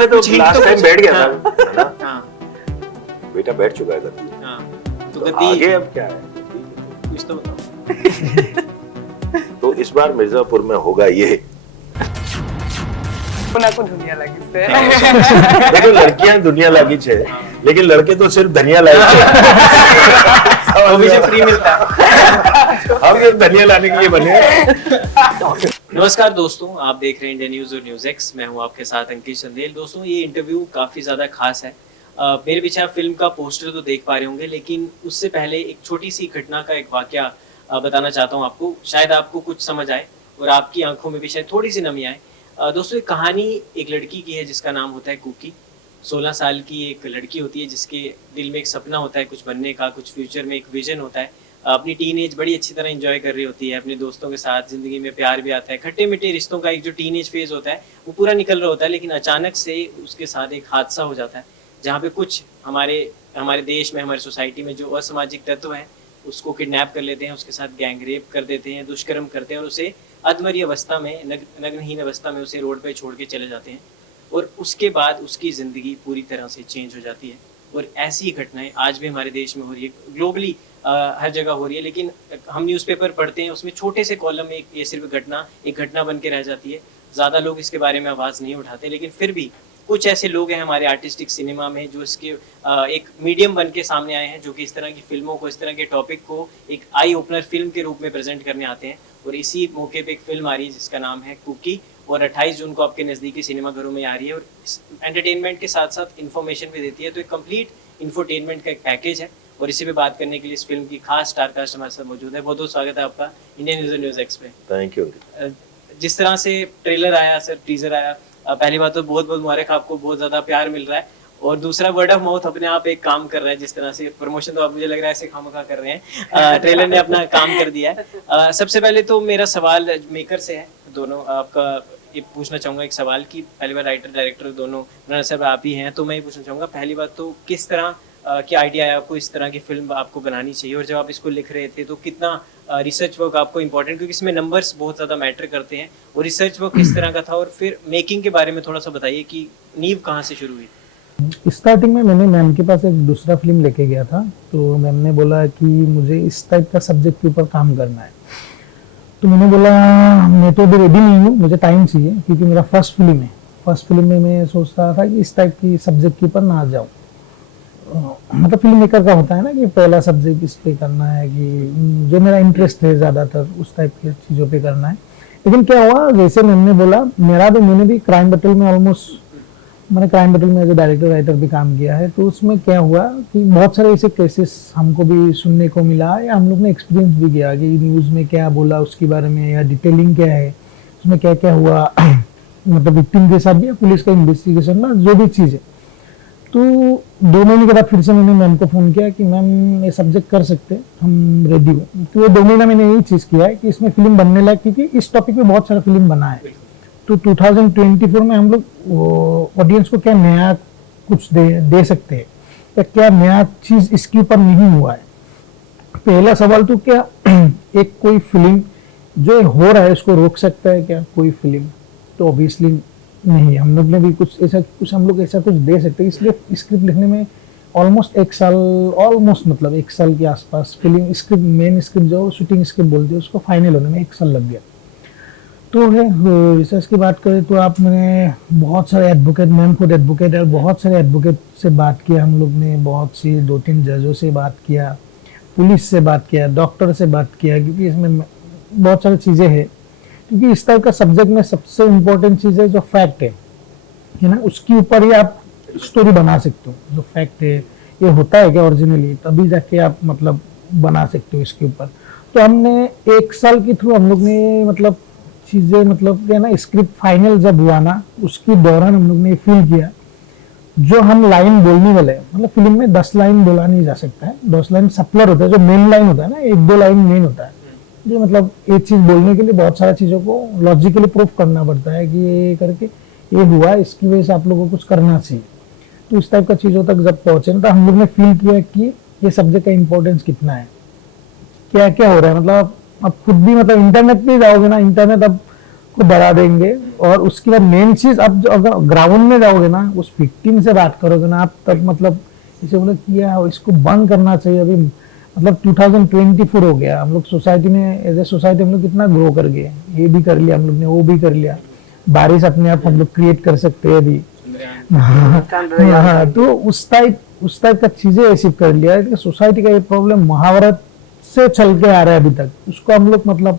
में तो last time बैठ गया था, है ना? हाँ बेटा बैठ चुका है गद्दी। हाँ तो तो गद्दी आगे अब क्या है? कुछ तो बताओ। तो इस बार मिर्जापुर में होगा ये। को दुनिया लगी से देखो लड़कियां दुनिया लागी छे, लेकिन लड़के तो सिर्फ धनिया लाए छे। वो भी जो फ्री मिलता है। हम ये धनिया लाने के लिए बने हैं। नमस्कार दोस्तों, आप देख रहे हैं इंडिया न्यूज और न्यूज एक्स। मैं हूं आपके साथ अंकित चंदेल। दोस्तों ये इंटरव्यू काफी ज्यादा खास है। मेरे पीछे आप फिल्म का पोस्टर तो देख पा रहे होंगे, लेकिन उससे पहले एक छोटी सी घटना का एक वाकया बताना चाहता हूं आपको। शायद आपको कुछ समझ आए और आपकी आंखों में भी शायद थोड़ी सी नमी आए। दोस्तों एक कहानी एक लड़की की है जिसका नाम होता है कुकी। 16 साल की एक लड़की होती है जिसके दिल में एक सपना होता है कुछ बनने का, कुछ फ्यूचर में एक विजन होता है। अपनी टीन एज बड़ी अच्छी तरह एंजॉय कर रही होती है, अपने दोस्तों के साथ जिंदगी में प्यार भी आता है, खट्टे मीठे रिश्तों का एक जो टीन एज फेज होता है वो पूरा निकल रहा होता है। लेकिन अचानक से उसके साथ एक हादसा हो जाता है जहाँ पे कुछ हमारे देश में, हमारी सोसाइटी में जो असामाजिक तत्व हैं उसको किडनैप कर लेते हैं, उसके साथ गैंग रेप कर देते हैं, दुष्कर्म करते हैं और उसे अधमरी अवस्था में, नग्नहीन अवस्था में उसे रोड पे छोड़ के चले जाते हैं। और उसके बाद उसकी ज़िंदगी पूरी तरह से चेंज हो जाती है। और ऐसी ही घटनाएं आज भी हमारे देश में हो रही है, ग्लोबली हर जगह हो रही है। लेकिन हम न्यूज़पेपर पढ़ते हैं, उसमें छोटे से कॉलम में ये सिर्फ एक घटना बन के रह जाती है। ज़्यादा लोग इसके बारे में आवाज़ नहीं उठाते, लेकिन फिर भी कुछ ऐसे लोग हैं हमारे आर्टिस्टिक सिनेमा में जो इसके एक मीडियम बन के सामने आए हैं, जो कि इस तरह की फिल्मों को, इस तरह के टॉपिक को एक आई ओपनर फिल्म के रूप में प्रेजेंट करने आते हैं। और इसी मौके पे एक फिल्म आ रही है जिसका नाम है कुकी, और 28 जून को आपके नज़दीकी सिनेमाघरों में आ रही है। और एंटरटेनमेंट के साथ साथ इन्फॉर्मेशन भी देती है, तो एक कंप्लीट इन्फोटेनमेंट का एक पैकेज है। और इसी पे बात करने के लिए इस फिल्म की खास स्टार कास्ट हमारे साथ मौजूद है। बहुत बहुत स्वागत है आपका इंडियन न्यूज़ और न्यूज़ एक्स पे। Thank you. जिस तरह से ट्रेलर आया सर, टीजर आया, पहली बात तो बहुत बहुत मुबारक, आपको बहुत ज्यादा प्यार मिल रहा है। और दूसरा वर्ड ऑफ माउथ अपने आप एक काम कर रहा है। जिस तरह से प्रमोशन तो आप मुझे लग रहा है ऐसे खामखा कर रहे हैं, ट्रेलर ने अपना काम कर दिया है। सबसे पहले तो मेरा सवाल मेकर से है, दोनों आपका ये पूछना चाहूंगा एक सवाल की पहली बार राइटर डायरेक्टर दोनों सर आप ही हैं, तो मैं ये पूछना चाहूंगा पहली बात तो किस तरह क्या आइडिया आया आपको इस तरह की फिल्म आपको बनानी चाहिए, और जब आप इसको लिख रहे थे तो कितना रिसर्च वर्क आपको इम्पोर्टेंट, क्योंकि इसमें नंबर्स बहुत ज़्यादा मैटर करते हैं, और रिसर्च वर्क किस तरह का था, और फिर मेकिंग के बारे में थोड़ा सा बताइए कि नींव कहाँ से शुरू हुई। स्टार्टिंग में मैंने मैम के पास एक दूसरा फिल्म लेके गया था, तो मैम ने बोला कि मुझे इस टाइप का सब्जेक्ट के ऊपर काम करना है। तो मैंने बोला मैं तो अभी रेडी नहीं हूँ, मुझे टाइम चाहिए, क्योंकि मेरा फर्स्ट फिल्म है। फर्स्ट फिल्म में मैं सोच रहा था कि इस टाइप की सब्जेक्ट के ऊपर ना जाऊँ। मतलब फिल्म मेकर का होता है ना कि पहला सब्जेक्ट इस पे करना है, कि जो मेरा इंटरेस्ट है ज़्यादातर उस टाइप की चीज़ों पे करना है। लेकिन क्या हुआ, जैसे मैंने बोला मैंने भी क्राइम बैटल में मैंने क्राइम बैटल में एज ए डायरेक्टर राइटर भी काम किया है। तो उसमें क्या हुआ कि बहुत सारे ऐसे केसेस हमको भी सुनने को मिला, या हम लोग ने एक्सपीरियंस भी किया कि न्यूज़ में क्या बोला उसके बारे में, या डिटेलिंग क्या है उसमें, क्या क्या हुआ मतलब विक्टिम के साथ भी, या पुलिस का इन्वेस्टिगेशन में जो भी चीज़ है। तो 2 महीने के बाद फिर से मैंने मैम को फ़ोन किया कि मैम ये सब्जेक्ट कर सकते हैं, हम रेडी हो। तो 2 महीना मैंने यही चीज़ किया है कि इसमें फिल्म बनने लगी, क्योंकि इस टॉपिक पे बहुत सारा फिल्म बना है। तो 2024 में हम लोग ऑडियंस को क्या नया कुछ दे सकते हैं, या क्या नया चीज़ इसके ऊपर नहीं हुआ है। पहला सवाल तो क्या एक कोई फिल्म जो हो रहा है उसको रोक सकता है क्या कोई फिल्म? तो ऑब्वियसली नहीं। हम लोग ने भी कुछ ऐसा कुछ दे सकते हैं। इसलिए स्क्रिप्ट लिखने में ऑलमोस्ट 1 साल के आसपास, फिल्म स्क्रिप्ट, मेन स्क्रिप्ट जो शूटिंग स्क्रिप्ट बोलते हैं उसको फाइनल होने में 1 साल लग गया। तो रिसर्च की बात करें तो आप मैंने बहुत सारे एडवोकेट, मैम खुद एडवोकेट है, बहुत सारे एडवोकेट से बात किया हम लोग ने, बहुत सी 2-3 जजों से बात किया, पुलिस से बात किया, डॉक्टर से बात किया, क्योंकि इसमें बहुत सारी चीज़ें हैं। क्योंकि इस टाइप का सब्जेक्ट में सबसे इम्पोर्टेंट चीज़ है जो फैक्ट है ना, उसके ऊपर ही आप स्टोरी बना सकते हो। जो फैक्ट है ये होता है क्या ओरिजिनली, तभी जाके आप मतलब बना सकते हो इसके ऊपर। तो हमने 1 साल के थ्रू हम लोग ने मतलब चीज़ें, मतलब क्या ना, स्क्रिप्ट फाइनल जब हुआ ना उसके दौरान हम लोग ने फील किया जो हम लाइन बोलने वाले हैं, मतलब फिल्म में 10 लाइन बोला नहीं जा सकता है, 10 लाइन सप्लर होता है, जो मेन लाइन होता है ना, 1-2 लाइन मेन होता है। जो मतलब एक चीज़ बोलने के लिए बहुत सारा चीज़ों को लॉजिकली प्रूफ करना पड़ता है कि ये करके ये हुआ, इसकी वजह से आप लोगों को कुछ करना चाहिए। तो इस टाइप का चीज़ों तक जब पहुँचे तो हम लोग ने फील किया कि ये सब्जेक्ट का इम्पोर्टेंस कितना है, क्या क्या हो रहा है। मतलब आप खुद भी मतलब इंटरनेट पे जाओगे ना, इंटरनेट अब उसको बढ़ा देंगे। और उसके बाद मेन चीज, अब अगर ग्राउंड में जाओगे ना, उस विक्टिम से बात करोगे ना आप, तब मतलब इसे बोले किया इसको बंद करना चाहिए अभी। मतलब 2024 हो गया, हम लोग सोसाइटी में एज ए सोसाइटी हम लोग कितना ग्रो कर गए, ये भी कर लिया हम लोग ने, वो भी कर लिया, बारिश अपने आप हम लोग क्रिएट कर सकते हैं अभी। हाँ, तो उस टाइप का चीजें ऐसी कर लिया है कि सोसाइटी का ये प्रॉब्लम महाभारत से चल के आ रहा है अभी तक, उसको हम लोग मतलब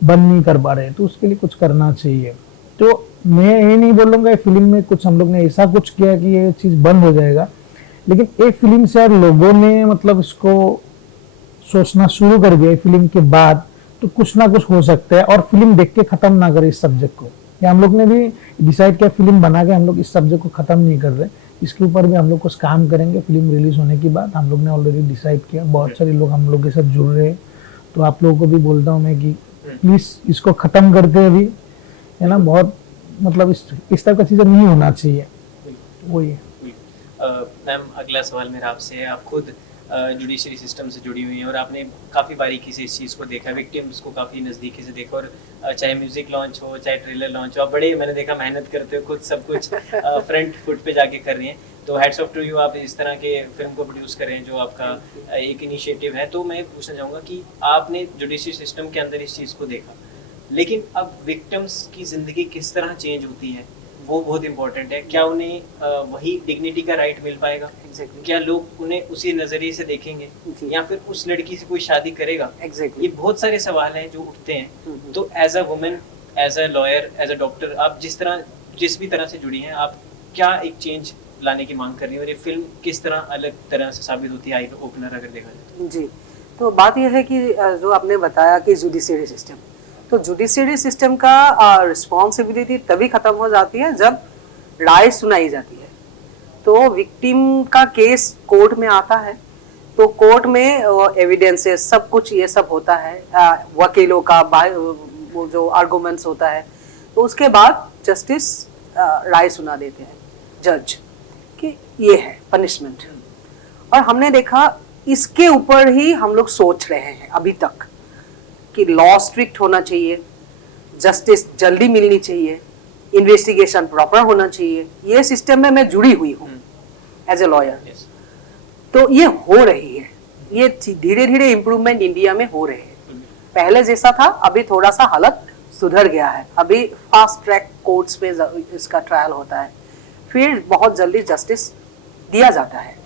बंद नहीं कर पा रहे हैं। तो उसके लिए कुछ करना चाहिए। तो मैं ये नहीं बोलूंगा फिल्म में कुछ हम लोग ने ऐसा कुछ किया कि ये चीज बंद हो जाएगा, लेकिन एक फिल्म से लोगों ने मतलब इसको सोचना शुरू कर दिया फिल्म के बाद, तो कुछ ना कुछ हो सकता है। और फिल्म देख के खत्म ना करे इस सब्जेक्ट को, या हम लोग ने भी डिसाइड किया फिल्म बना के हम लोग इस सब्जेक्ट को खत्म नहीं कर रहे, इसके ऊपर भी हम लोग कुछ काम करेंगे। फिल्म रिलीज होने के बाद हम लोग ने ऑलरेडी डिसाइड किया, बहुत सारे लोग हम लोग के साथ जुड़ रहे हैं। तो आप लोगों को भी बोलता हूँ मैं कि प्लीज इसको खत्म करते हैं अभी, है ना। बहुत मतलब इस टाइप का चीजें नहीं होना चाहिए, वही है। मैम, अगला सवाल मेरा आपसे है। आप खुद जुडिशरी सिस्टम से जुड़ी हुई हैं और आपने काफ़ी बारीकी से इस चीज़ को देखा, विक्टिम्स को काफ़ी नज़दीकी से देखा, और चाहे म्यूज़िक लॉन्च हो, चाहे ट्रेलर लॉन्च हो, आप बड़े मैंने देखा मेहनत करते हो, खुद सब कुछ फ्रंट फुट पे जाके कर रही हैं। तो हैट्स ऑफ टू यू, आप इस तरह के फिल्म को प्रोड्यूस कर रहे हैं जो आपका एक इनिशिएटिव है। तो मैं पूछना चाहूँगा कि आपने जुडिशरी सिस्टम के अंदर इस चीज़ को देखा, लेकिन अब विक्टिम्स की ज़िंदगी किस तरह चेंज होती है वो बहुत इंपॉर्टेंट है। क्या उन्हें वही डिग्निटी का राइट मिल पाएगा? क्या लोग उन्हें उसी नजरिए से देखेंगे, या फिर उस लड़की से कोई शादी करेगा? ये बहुत सारे सवाल हैं जो उठते हैं। तो as a women, as a lawyer, as a doctor, आप जिस भी तरह से जुड़ी हैं, आप क्या एक चेंज लाने की मांग कर रही हैं, और ये फिल्म किस तरह अलग तरह से साबित होती है, आई ओपनर अगर देखा जाए? जी, तो बात यह है कि जो आपने बताया कि जुडिशरी सिस्टम, तो जुडिशरी सिस्टम का रिस्पॉन्सिबिलिटी तभी खत्म हो जाती है जब राय सुनाई जाती है। तो विक्टिम का केस कोर्ट में आता है, तो कोर्ट में एविडेंसेस सब कुछ ये सब होता है, वकीलों का वो जो आर्गुमेंट्स होता है, तो उसके बाद जस्टिस राय सुना देते हैं जज कि ये है पनिशमेंट। और हमने देखा इसके ऊपर ही हम लोग सोच रहे हैं अभी तक कि लॉ स्ट्रिक्ट होना चाहिए, जस्टिस जल्दी मिलनी चाहिए, इन्वेस्टिगेशन प्रॉपर होना चाहिए। ये सिस्टम में मैं जुड़ी हुई हूँ एज ए लॉयर। तो ये हो रही है, ये धीरे धीरे इम्प्रूवमेंट इंडिया में हो रहे हैं। पहले जैसा था अभी थोड़ा सा हालत सुधर गया है। अभी फास्ट ट्रैक कोर्ट्स पे इसका ट्रायल होता है, फिर बहुत जल्दी जस्टिस दिया जाता है।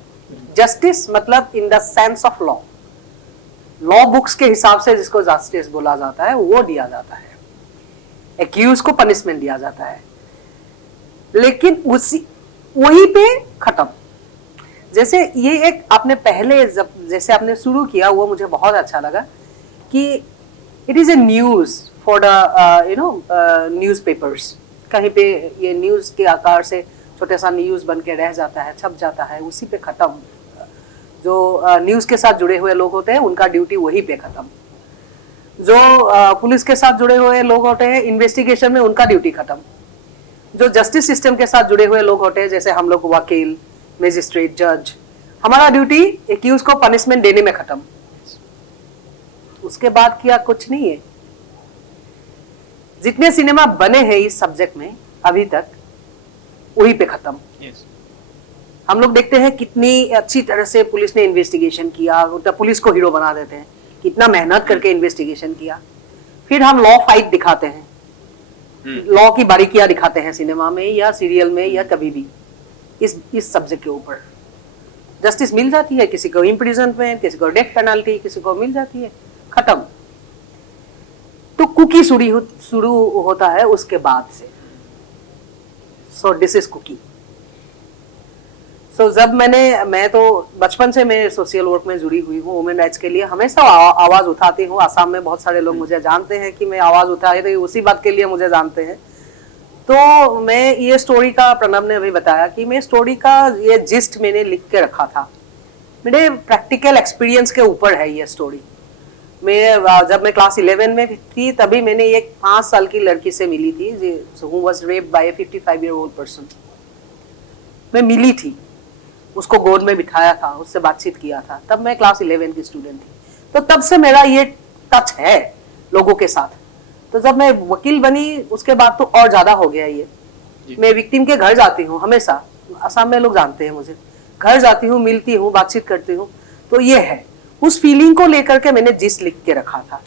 जस्टिस मतलब in the sense of law books के हिसाब से जिसको जस्टिस बोला जाता है वो दिया जाता है, एक्यूज को पनिशमेंट दिया जाता है। लेकिन उसी वहीं पे खत्म। जैसे ये एक आपने पहले जैसे आपने शुरू किया वो मुझे बहुत अच्छा लगा कि it is a news for the newspapers. कहीं पे ये न्यूज के आकार से छोटे सा न्यूज बन के रह जाता है, छप जाता है, उसी पे खत्म। जो न्यूज के साथ जुड़े हुए लोग होते हैं उनका ड्यूटी वहीं पे खत्म। जो पुलिस के साथ जुड़े हुए लोग होते हैं इन्वेस्टिगेशन में, उनका ड्यूटी खत्म। जो जस्टिस सिस्टम के साथ जुड़े हुए लोग होते हैं जैसे हम लोग वकील, मजिस्ट्रेट, जज, हमारा ड्यूटी एक्यूज को पनिशमेंट देने में खत्म। उसके बाद किया कुछ नहीं है। जितने सिनेमा बने हैं इस सब्जेक्ट में अभी तक वहीं पे खत्म। हम लोग देखते हैं कितनी अच्छी तरह से पुलिस ने इन्वेस्टिगेशन किया, पुलिस को हीरो बना देते हैं, कितना मेहनत करके इन्वेस्टिगेशन किया। फिर हम लॉ फाइट दिखाते हैं, लॉ की बारीकियां दिखाते हैं सिनेमा में या सीरियल में या कभी भी। इस सब्जेक्ट के ऊपर जस्टिस मिल जाती है, किसी को इम्प्रिजनमेंट, किसी को डेथ पेनल्टी, किसी को मिल जाती है, खत्म। तो कुकी शुरू होता है उसके बाद से। So this is Kooki. So जब मैं तो बचपन से मैं सोशल वर्क में जुड़ी हुई हूँ, वुमेन राइट्स के लिए हमेशा आवाज उठाती हूँ। आसाम में बहुत सारे लोग मुझे जानते हैं कि मैं आवाज उठाई थी, उसी बात के लिए मुझे जानते हैं। तो मैं ये स्टोरी का, प्रणव ने अभी बताया कि मैं स्टोरी का ये जिस्ट मैंने लिख के रखा था। मेरे प्रैक्टिकल एक्सपीरियंस के ऊपर है ये स्टोरी। जब मैं क्लास 11 में थी तभी मैंने एक 5 साल की लड़की से मिली थी who was raped by a 55-year-old person। मैं मिली थी, उसको गोद में बिठाया था, उससे बातचीत किया था। तब मैं क्लास 11 की स्टूडेंट थी। तो तब से मेरा ये टच है लोगों के साथ। तो जब मैं वकील बनी उसके बाद तो और ज्यादा हो गया ये। मैं विक्टिम के घर जाती हूँ हमेशा, असम में लोग जानते हैं मुझे, घर जाती हूँ, मिलती हूँ, बातचीत करती हूँ, तो ये है उस फीलिंग को लेकर के मैंने जिस लिख के रखा था।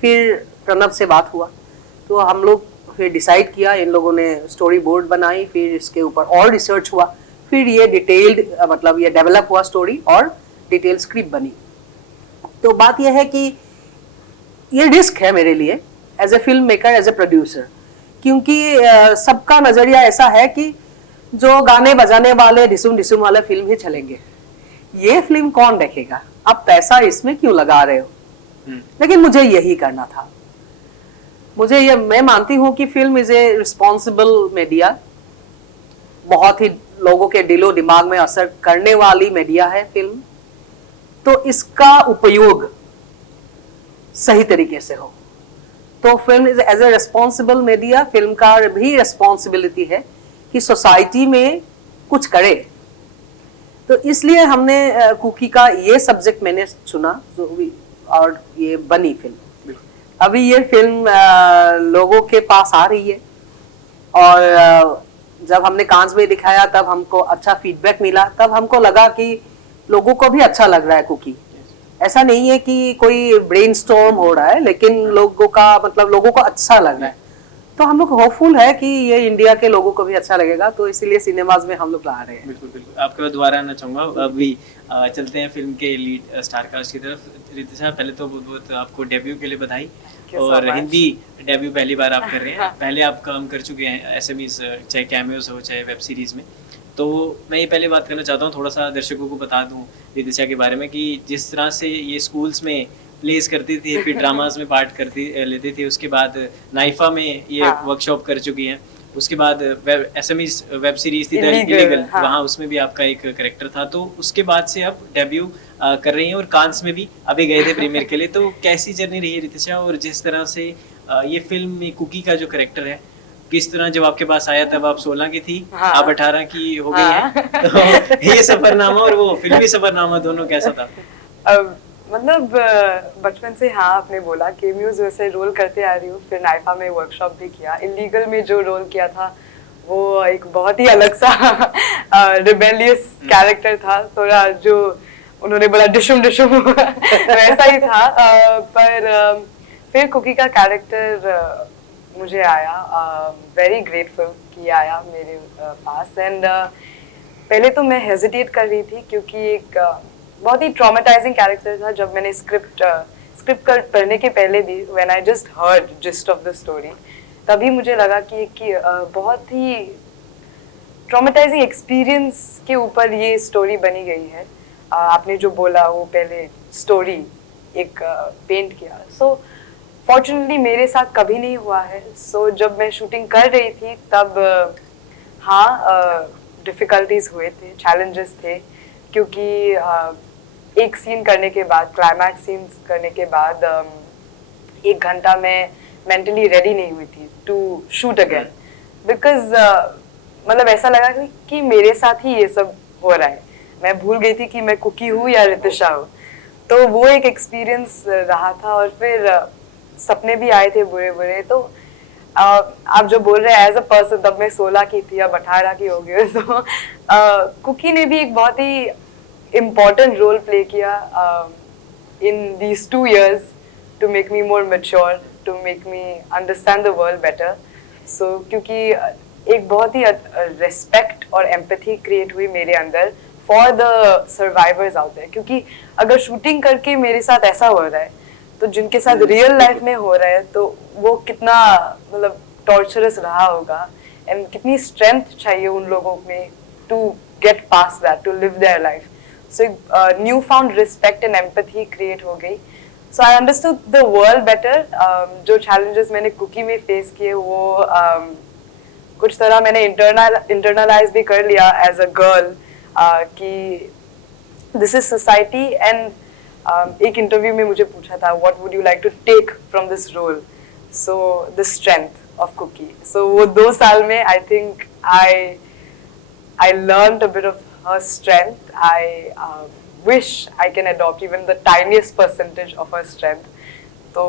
फिर प्रणब से बात हुआ तो हम लोग फिर डिसाइड किया, इन लोगों ने स्टोरी बोर्ड बनाई, फिर इसके ऊपर और रिसर्च हुआ, फिर ये डिटेल्ड मतलब ये डेवलप हुआ स्टोरी और डिटेल स्क्रिप्ट बनी। तो बात यह है कि ये रिस्क है मेरे लिए as a film maker, as a producer, क्योंकि सबका नजरिया ऐसा है कि जो गाने बजाने वाले डिसुम डिसुम वाले फिल्म ही चलेंगे, ये फिल्म कौन देखेगा, आप पैसा इसमें क्यों लगा रहे हो। लेकिन मुझे यही करना था। मुझे ये, मैं मानती हूँ कि film is a responsible media, बहुत ही लोगों के दिलो दिमाग में असर करने वाली मीडिया है फिल्म, तो इसका उपयोग सही तरीके से हो। तो film is as a responsible media, film का भी रिस्पॉन्सिबिलिटी है कि सोसाइटी में कुछ करे। तो इसलिए हमने कुकी का ये सब्जेक्ट मैंने चुना जो भी, और ये बनी फिल्म। अभी ये फिल्म लोगों के पास आ रही है, और जब हमने कांस में दिखाया तब हमको अच्छा फीडबैक मिला, तब हमको लगा कि लोगों को भी अच्छा लग रहा है कुकी। ऐसा नहीं है कि कोई ब्रेनस्टॉर्म हो रहा है, लेकिन लोगों का मतलब लोगों को अच्छा लग रहा है। तो हम लोग होपफुल है कि ये इंडिया के लोगों को भी अच्छा लगेगा, तो इसीलिए सिनेमाज में हम लोग ला रहे हैं। बिल्कुल बिल्कुल, आपके बाद दोबारा आना चाहूँगा। अभी चलते हैं फिल्म के लीड स्टार कास्ट की तरफ। रितिशा, पहले तो बहुत बहुत आपको डेब्यू के लिए बधाई, और हिंदी डेब्यू पहली बार आप कर रहे हैं। पहले आप काम कर चुके हैं एसएमईज, चाहे कैमियोज हो चाहे वेब सीरीज में। तो मैं ये पहले बात करना चाहता हूँ, थोड़ा सा दर्शकों को बता दूँ रितिशा के बारे में कि जिस तरह से ये स्कूल्स में प्लेस करती थी, फिर ड्रामाज में पार्ट करती लेती थी, उसके बाद नाइफा में ये वर्कशॉप कर चुकी हैं, उसके बाद एसएमईज वेब सीरीज थी इलीगल, वहाँ उसमें भी आपका एक कैरेक्टर था। तो उसके बाद से आप डेब्यू कर रही हैं, और कांस में भी अभी गए थे प्रीमियर के लिए। तो कैसी जर्नी रही है रितिशा, और जिस तरह से ये फिल्म में कुकी का जो कैरेक्टर है, किस तरह जब आपके पास आया तब आप 16 की थी, आप 18 की हो गई हैं, तो ये सफरनामा और वो फिल्मी सफरनामा दोनों कैसा था? मतलब बचपन से हाँ, आपने बोला केमियोज वैसे रोल करते आ रही हूँ, फिर नाइफा में वर्कशॉप भी किया। इलीगल में जो रोल किया था वो एक बहुत ही अलग सा रिबेलियस कैरेक्टर था, थोड़ा जो उन्होंने बोला डिशुम डिशुम वैसा ही था। पर फिर कुकी का कैरेक्टर मुझे आया, वेरी ग्रेटफुल कि आया मेरे पास। एंड पहले तो मैं हेजिटेट कर रही थी, क्योंकि एक बहुत ही ट्रॉमेटाइजिंग कैरेक्टर था। जब मैंने स्क्रिप्ट पढ़ने के पहले भी, when I just heard gist of the story, तभी मुझे लगा कि बहुत ही ट्रॉमेटाइजिंग एक्सपीरियंस के ऊपर ये स्टोरी बनी गई है। आपने जो बोला वो पहले स्टोरी एक पेंट किया, सो फॉर्चुनेटली मेरे साथ कभी नहीं हुआ है। सो जब मैं शूटिंग कर रही थी तब हाँ, डिफिकल्टीज हुए थे, चैलेंजेस थे, क्योंकि एक सीन करने के बाद, क्लाइमैक्स सीन्स करने के बाद 1 घंटा मैं मेंटली रेडी नहीं हुई थी टू शूट अगेन, बिकॉज मतलब ऐसा लगा कि मेरे साथ ही ये सब हो रहा है। मैं भूल गई थी कि मैं कुकी हूँ या रितिशा हूँ। तो वो एक एक्सपीरियंस रहा था। और फिर सपने भी आए थे बुरे बुरे। तो आप जो बोल रहे हैं एज अ पर्सन, तब मैं 16 की थी, अब 18 की हो गई। तो कुकी ने भी एक बहुत ही इम्पोर्टेंट रोल प्ले किया in these 2 years to make me more mature, to make me understand the world better. So क्योंकि एक बहुत ही रिस्पेक्ट और एम्पैथी क्रिएट हुई मेरे अंदर for the survivors out there, क्योंकि अगर शूटिंग करके मेरे साथ ऐसा हो रहा है तो जिनके साथ रियल लाइफ में हो रहा है तो वो कितना मतलब टॉर्चरस रहा होगा, एंड कितनी स्ट्रेंथ चाहिए उन लोगों में to get past that, to live their life. So new found respect and empathy create हो गई। So I understood the world better. जो चैलेंजेस मैंने कुकी में फेस किए वो कुछ तरह मैंने इंटरनलाइज भी कर लिया एज अ गर्ल, कि दिस इज सोसाइटी। एंड एक इंटरव्यू में मुझे पूछा था what would you like to take from this role, so the strength of cookie. सो वो 2 साल में I think I learned a bit of her strength. I wish I can adopt even the tiniest percentage of her strength. तो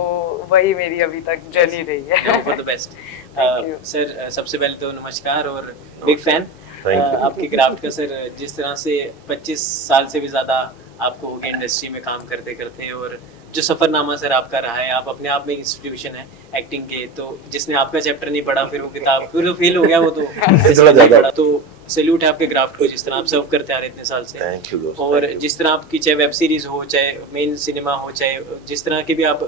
वही मेरी अभी तक journey रही है। For the best. Thank you. Sir सबसे पहले तो नमस्कार और बिग फैन Thank you. आपके क्राफ्ट का। सर जिस तरह से 25 साल से भी ज़्यादा आपको हो गया इंडस्ट्री में काम करते करते, और जो सफ़रनामा सर आपका रहा है, आप अपने आप में एक इंस्टीट्यूशन है एक्टिंग के। तो जिसने आपका चैप्टर नहीं पढ़ा फिर वो किताब फिर वो फेल हो गया, वो तो थोड़ा ज़्यादा। तो सैल्यूट है आपके क्राफ्ट को, जिस तरह आप सर्व करते आ रहे इतने साल से। थैंक यू दोस्त। और thank you. जिस तरह आपकी चाहे वेब सीरीज हो, चाहे मेन सिनेमा हो, चाहे जिस तरह के भी आप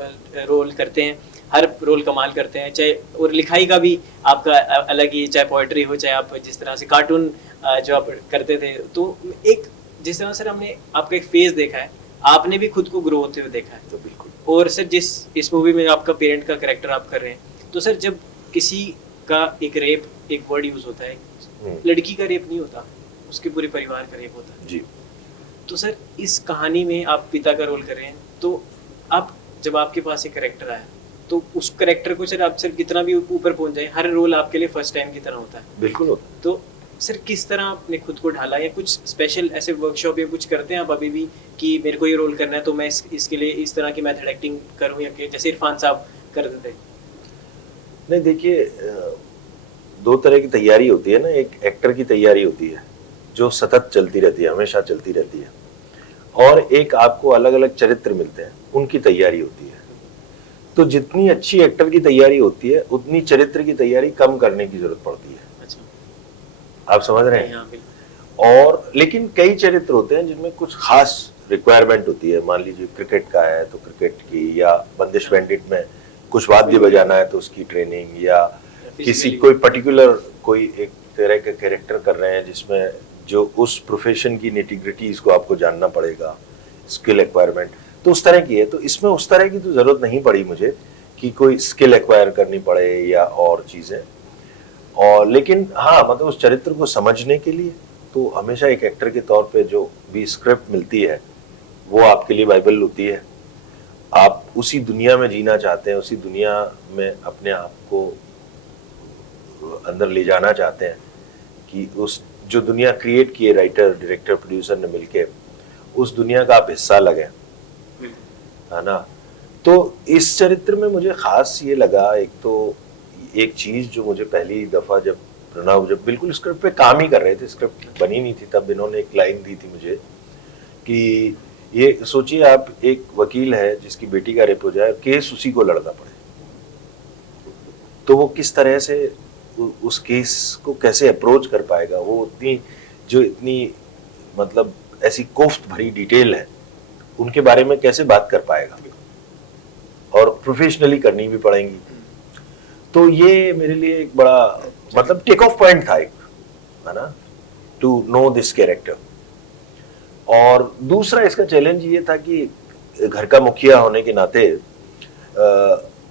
रोल करते हैं, हर रोल कमाल करते हैं। चाहे और लिखाई का भी आपका अलग ही, चाहे पोएट्री हो, चाहे आप जिस तरह से कार्टून जो आप करते थे। तो एक जिस तरह सर हमने आपका एक फेज देखा है, आपने भी खुद को ग्रो होते हुए देखा है। तो बिल्कुल। और सर जिस इस मूवी में आपका पेरेंट का कैरेक्टर आप कर रहे हैं, तो सर जब किसी का एक रेप, एक वर्ड यूज होता है, लड़की का रेप नहीं होता, उसके पूरे परिवार का रेप होता है जी। तो सर इस कहानी में आप पिता का रोल कर रहे हैं, तो आप जब आपके पास एक कैरेक्टर आया तो उस कैरेक्टर को सर आप सर कितना भी ऊपर पहुंच जाए, हर रोल आपके लिए फर्स्ट टाइम की तरह होता है। बिल्कुल होता है। तो सर किस तरह आपने खुद को ढाला, या कुछ स्पेशल ऐसे वर्कशॉप या कुछ करते हैं आप अभी भी कि मेरे को ये रोल करना है तो मैं इसके लिए इस तरह की मेथड एक्टिंग करूं, या कि जैसे इरफान साहब करते थे? नहीं देखिए, दो तरह की तैयारी होती है ना। एक एक्टर की तैयारी होती है जो सतत चलती रहती है, हमेशा चलती रहती है, और एक आपको अलग अलग चरित्र मिलते हैं, उनकी तैयारी होती है। तो जितनी अच्छी एक्टर की तैयारी होती है उतनी चरित्र की तैयारी कम करने की जरूरत पड़ती है। अच्छा, आप समझ रहे हैं? हाँ, बिल्कुल। और लेकिन कई चरित्र होते हैं जिनमें कुछ खास रिक्वायरमेंट होती है। मान लीजिए क्रिकेट का है तो क्रिकेट की, या बंदिश बैंडिट में कुछ वाद्य बजाना है तो उसकी ट्रेनिंग, या किसी कोई पर्टिकुलर कोई एक तरह का कैरेक्टर कर रहे हैं जिसमें जो उस प्रोफेशन की निटिग्रिटीज को आपको जानना पड़ेगा, स्किल एक्वायरमेंट, तो उस तरह की है। तो इसमें उस तरह की तो जरूरत नहीं पड़ी मुझे कि कोई स्किल एक्वायर करनी पड़े या और चीजें। और लेकिन हाँ, मतलब उस चरित्र को समझने के लिए तो हमेशा एक एक्टर के तौर पे जो भी स्क्रिप्ट मिलती है वो आपके लिए बाइबल होती है। आप उसी दुनिया में जीना चाहते हैं, उसी दुनिया में अपने आप को अंदर ले जाना चाहते हैं कि उस जो दुनिया क्रिएट की है राइटर, डायरेक्टर, प्रोड्यूसर ने मिलके, उस दुनिया का आप हिस्सा लगे, है ना। तो इस चरित्र में मुझे खास ये लगा, एक तो एक चीज जो मुझे पहली दफा जब प्रणव जब बिल्कुल स्क्रिप्ट पे काम ही कर रहे थे, स्क्रिप्ट बनी नहीं थी तब, इन्होंने एक लाइन दी थी मुझे कि ये सोचिए आप एक वकील है जिसकी बेटी का रेप हो जाए, केस उसी को लड़ना पड़े, तो वो किस तरह से उस केस को कैसे अप्रोच कर पाएगा। वो इतनी मतलब ऐसी कोफ्त भरी डिटेल है, उनके बारे में कैसे बात कर पाएगा, और प्रोफेशनली करनी भी पड़ेंगी। तो ये मेरे लिए एक बड़ा मतलब टेक ऑफ पॉइंट था, एक, है ना, टू नो दिस कैरेक्टर। और दूसरा इसका चैलेंज ये था कि घर का मुखिया होने के नाते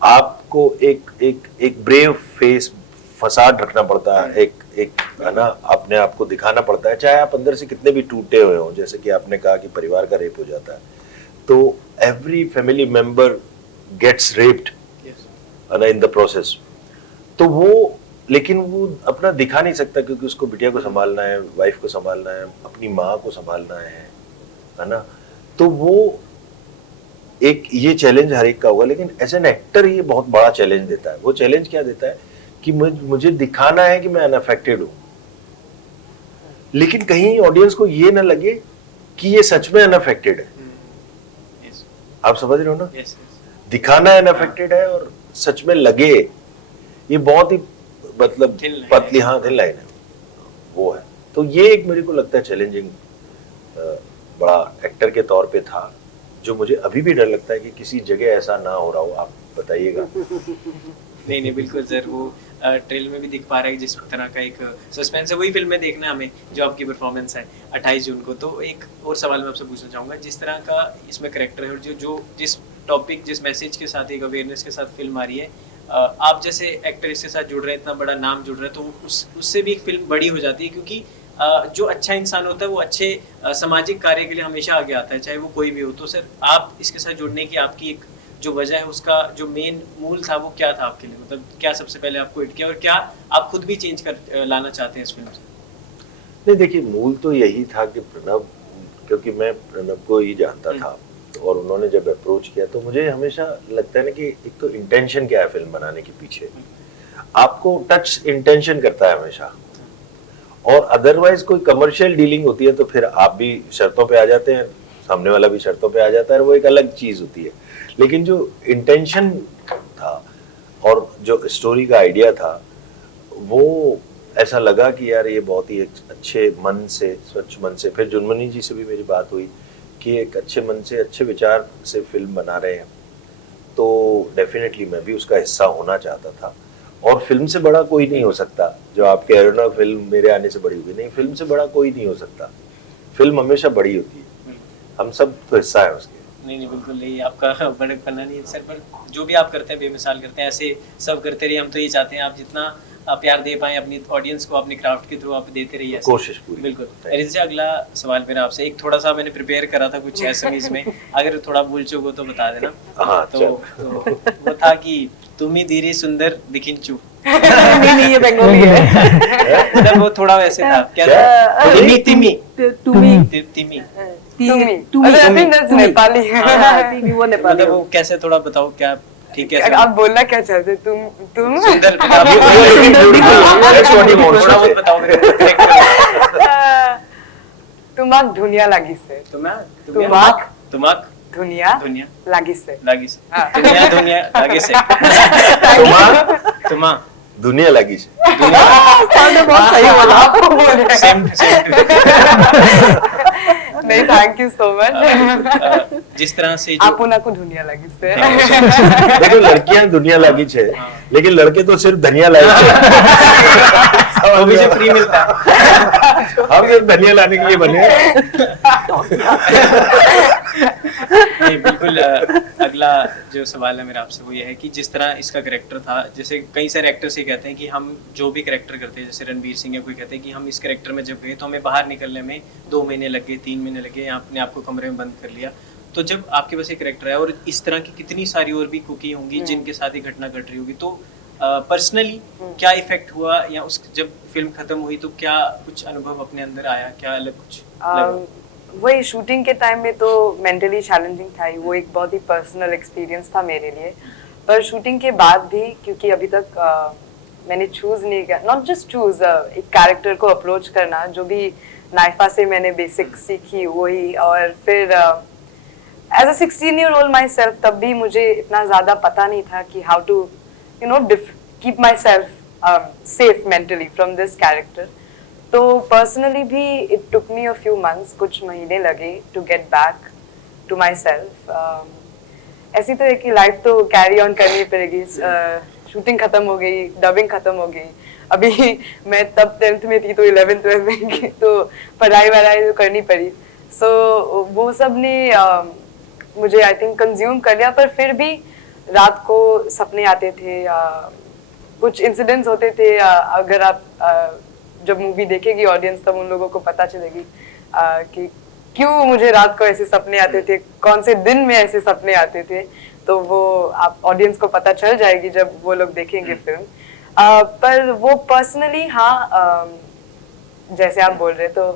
आपको एक ब्रेव फेस, फसाद रखना पड़ता है, एक है ना, अपने आप को दिखाना पड़ता है, चाहे आप अंदर से कितने भी टूटे हुए हों। जैसे कि आपने कहा कि परिवार का रेप हो जाता है, तो every family member gets raped in the process. तो वो, लेकिन वो अपना दिखा नहीं सकता क्योंकि उसको बिटिया को संभालना है, वाइफ को संभालना है, अपनी माँ को संभालना है ना। तो वो एक ये चैलेंज हर एक का होगा, लेकिन एज एन एक्टर ये बहुत बड़ा चैलेंज देता है। वो चैलेंज क्या देता है कि मुझे दिखाना है कि मैं अनअफेक्टेड हूं, लेकिन कहीं ऑडियंस को ये ना लगे कि ये सच में अनअफेक्टेड है। आप समझ रहे हो ना? दिखाना अनअफेक्टेड है और सच में लगे, ये बहुत ही मतलब पतली, हाँ, थिन लाइन है, वो है। तो ये एक मेरे को लगता है चैलेंजिंग बड़ा एक्टर के तौर पे था, जो मुझे अभी भी डर लगता है कि किसी जगह ऐसा ना हो रहा हो। आप बताइएगा। नहीं बिल्कुल सर, वो ट्रेलर में भी दिख पा रहा है जिस तरह का एक सस्पेंस है, वही फिल्म में देखना हमें, जो आपकी परफॉर्मेंस है 28 जून को। तो एक और सवाल मैं आपसे पूछना चाहूँगा, जिस तरह का इसमें करेक्टर है और जो जिस टॉपिक, जिस मैसेज के साथ, एक अवेयरनेस के साथ फिल्म आ रही है, आप जैसे एक्टर इसके साथ जुड़ रहे हैं, इतना बड़ा नाम जुड़ रहा है, तो उससे भी एक फिल्म बड़ी हो जाती है, क्योंकि जो अच्छा इंसान होता है वो अच्छे सामाजिक कार्य के लिए हमेशा आगे आता है, चाहे वो कोई भी हो। तो सर आप इसके साथ जुड़ने की आपकी एक जो वजह है, उसका जो मेन मूल था वो क्या था आपके लिए? मतलब क्या सबसे पहले आपको हिट किया, और क्या आप खुद भी चेंज कर लाना चाहते हैं इस फिल्म से? नहीं देखिए, मूल तो यही था कि प्रणव, क्योंकि मैं प्रणव को ही जानता था, तो और उन्होंने जब अप्रोच किया तो मुझे हमेशा लगता है ना कि एक तो इंटेंशन क्या है फिल्म बनाने के पीछे, आपको टच इंटेंशन करता है हमेशा। और अदरवाइज कोई कमर्शियल डीलिंग होती है तो फिर आप भी शर्तों पे आ जाते हैं, सामने वाला भी शर्तों पे आ जाता है, वो एक अलग चीज होती है। लेकिन जो इंटेंशन था और जो स्टोरी का आइडिया था, वो ऐसा लगा कि यार ये बहुत ही अच्छे मन से, स्वच्छ मन से, फिर जुनमनी जी से भी मेरी बात हुई कि एक अच्छे मन से, अच्छे विचार से फिल्म बना रहे हैं, तो डेफिनेटली मैं भी उसका हिस्सा होना चाहता था। और फिल्म से बड़ा कोई नहीं हो सकता, जो आप कह रहे हो ना फिल्म मेरे आने से बड़ी होगी, नहीं, फिल्म से बड़ा कोई नहीं हो सकता, फिल्म हमेशा बड़ी होती है, हम सब तो हिस्सा है उसके। नहीं बिल्कुल नहीं, आपका बड़कपना नहीं है सर, पर जो भी आप करते हैं बेमिसाल करते हैं, ऐसे सब करते रहिए। हम तो ये चाहते हैं आप जितना प्यार दे पाएं अपनी ऑडियंस को, अपने क्राफ्ट के थ्रू आप देते रहिए, कोशिश पूरी। बिल्कुल। रिचा, अगला सवाल मेरा आपसे, एक थोड़ा सा मैंने प्रिपेयर करा था कुछ एसएमएस में, अगर थोड़ा भूल चूक हो तो बता देना। हाँ, तो वो था कि तुम्ही धीरे सुंदर दिखिंचू। नहीं ये बंगाली है। मतलब वो थोड़ा वैसे था, क्या था? तिमी तिमी तुमी तिमी तुमी I think that's नेपाली तुमी वो नेपाली मतलब वो कैसे, थोड़ा बताओ क्या, ठीक है? आप बोलना क्या चाहते, तुम सुंदर थोड़ा बहुत बताओ मेरे को, correct करो। तुमाक धुनिया लागिसे, तुमाक तुमाक धुनिया दुनिया लागिसे, लागिस, हाँ। दुनिया लागिसे, तुमा दुनिया लगी से। सामने बहुत सही बोला, आपको बोले। सेम नहीं, थैंक यू सो मच। जिस तरह से आप को दुनिया लागिसे। देखो लड़कियां दुनिया लगी छे, लेकिन लड़के तो सिर्फ धनिया लाए छे। वो भी फ्री मिलता है। हम सिर्फ धनिया लाने के लिए बने। नहीं बिल्कुल। अगला जो सवाल है मेरा आपसे वो ये है कि जिस तरह इसका कैरेक्टर था, जैसे कई सारे एक्टर्स ये कहते हैं कि हम जो भी कैरेक्टर करते हैं, जैसे रणवीर सिंह या कोई कहते हैं कि हम इस कैरेक्टर में जब गए तो हमें बाहर निकलने में 2 महीने लग गए, 3 महीने लगे, अपने आप को कमरे में बंद कर लिया। तो जब आपके पास एक कैरेक्टर है और इस तरह की कितनी सारी और भी कुकी होंगी जिनके साथ ही घटना घट रही होगी, तो पर्सनली क्या इफेक्ट हुआ, या उस जब फिल्म खत्म हुई तो क्या कुछ अनुभव अपने अंदर आया, क्या अलग कुछ लगा? वही शूटिंग के टाइम में तो मेंटली चैलेंजिंग था ही, वो एक बहुत ही पर्सनल एक्सपीरियंस था मेरे लिए। पर शूटिंग के बाद भी, क्योंकि अभी तक मैंने चूज नहीं किया, नॉट जस्ट चूज, एक कैरेक्टर को अप्रोच करना, जो भी नाइफा से मैंने बेसिक सीखी वही, और फिर as a 16-year-old my self, तब भी मुझे इतना ज़्यादा पता नहीं था कि how to keep myself safe mentally from this character. तो पर्सनली भी it took me a few months, कुछ महीने लगे to get back to myself. ऐसी तो है कि लाइफ तो कैरी ऑन करनी पड़ेगी। शूटिंग खत्म हो गई, डबिंग खत्म हो गई, अभी मैं तब 10th में थी तो 11th 12th में तो पढ़ाई वढ़ाई तो करनी पड़ी। सो वो सब ने मुझे आई थिंक कंज्यूम कर लिया। पर फिर भी रात को सपने आते थे, कुछ इंसिडेंट्स होते थे। अगर आप जब मूवी देखेगी ऑडियंस, तब उन लोगों को पता चलेगी कि क्यों मुझे रात को ऐसे सपने आते थे, कौन से दिन में ऐसे सपने आते थे। तो वो आप ऑडियंस को पता चल जाएगी जब वो लोग देखेंगे फिल्म। पर वो पर्सनली, हाँ, जैसे आप बोल रहे तो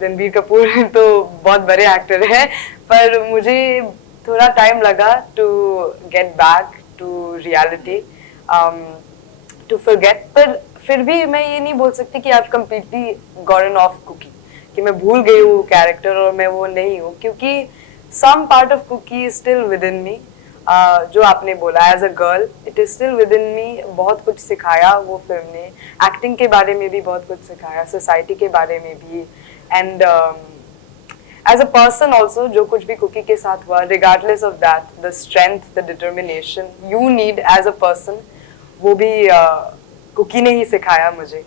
रणबीर कपूर तो बहुत बड़े एक्टर हैं, पर मुझे थोड़ा टाइम लगा to get back to reality, to forget. पर फिर भी मैं ये नहीं बोल सकती कि आप कंप्लीटली गॉन ऑफ कुकी, कि मैं भूल गई हूँ कैरेक्टर और मैं वो नहीं हूँ, क्योंकि some part of Kooki is still within me. जो आपने बोला, as a girl it is still within me. बहुत कुछ सिखाया वो फिल्म ने, एक्टिंग के बारे में भी बहुत कुछ सिखाया, सोसाइटी के बारे में भी, and as a person also. जो कुछ भी कुकी के साथ हुआ, regardless of that, the strength, the determination you need as a person, वो भी कुकी ने ही सिखाया मुझे।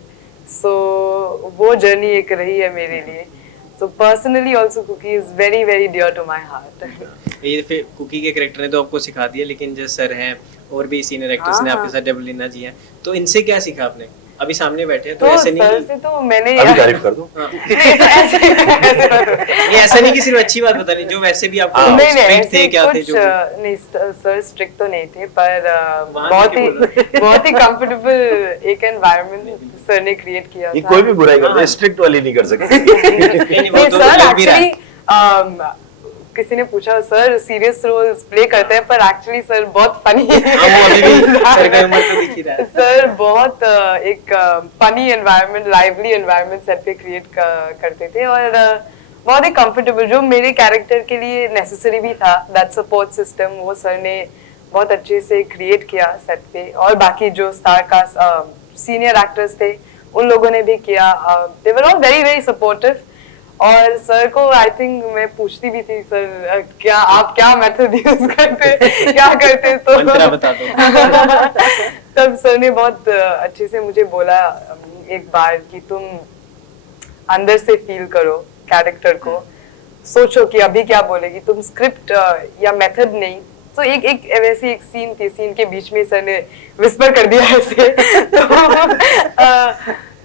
सो वो जर्नी एक रही है मेरे लिए। So personally also Kuki is very very dear to my heart. ये फिर कुकी के कैरेक्टर ने तो आपको सिखा दिया, लेकिन जो सर हैं और भी सीनियर एक्टर्स ने आपके साथ, डबलिना जी हैं, तो इनसे क्या सीखा आपने? अभी सामने बैठे हैं तो ऐसे नहीं सर से तो मैंने अभी तारीफ कर दो। ये ऐसा नहीं कि सिर्फ अच्छी बात बता रही, जो वैसे भी आपको स्ट्रिक्ट थे, क्या थे? जो नहीं, सर स्ट्रिक्ट तो नहीं थे, पर बहुत ही कंफर्टेबल एक एनवायरनमेंट सर ने क्रिएट किया ये था। कोई भी बुराई करता है, स्ट्रिक्ट वाली नहीं कर सकती। सर एक्चुअली किसी ने पूछा सर सीरियस रोल्स प्ले करते हैं पर एक्चुअली सर बहुत फनी हाँ, वो अभी भी सर का ह्यूमर तो दिख ही रहा है। सर बहुत एक funny environment, lively environment set पे क्रिएट करते थे और बहुत ही कंफर्टेबल, जो मेरे कैरेक्टर के लिए नेसेसरी भी था, दैट सपोर्ट सिस्टम वो सर ने बहुत अच्छे से क्रिएट किया सेट पे। और बाकी जो स्टार कास्ट सीनियर एक्टर्स थे उन लोगों ने भी किया, they were all very very supportive. और सर को आई थिंक मैं पूछती भी थी सर क्या आप क्या मेथड यूज करते क्या करते, तो मंत्रा बता दो। तब सर ने बहुत अच्छे से मुझे बोला एक बार कि तुम अंदर से फील करो कैरेक्टर को, सोचो कि अभी क्या बोलेगी, तुम स्क्रिप्ट या मेथड नहीं। तो एक वैसी एक सीन थी, सीन के बीच में सर ने विस्पर कर दिया ऐसे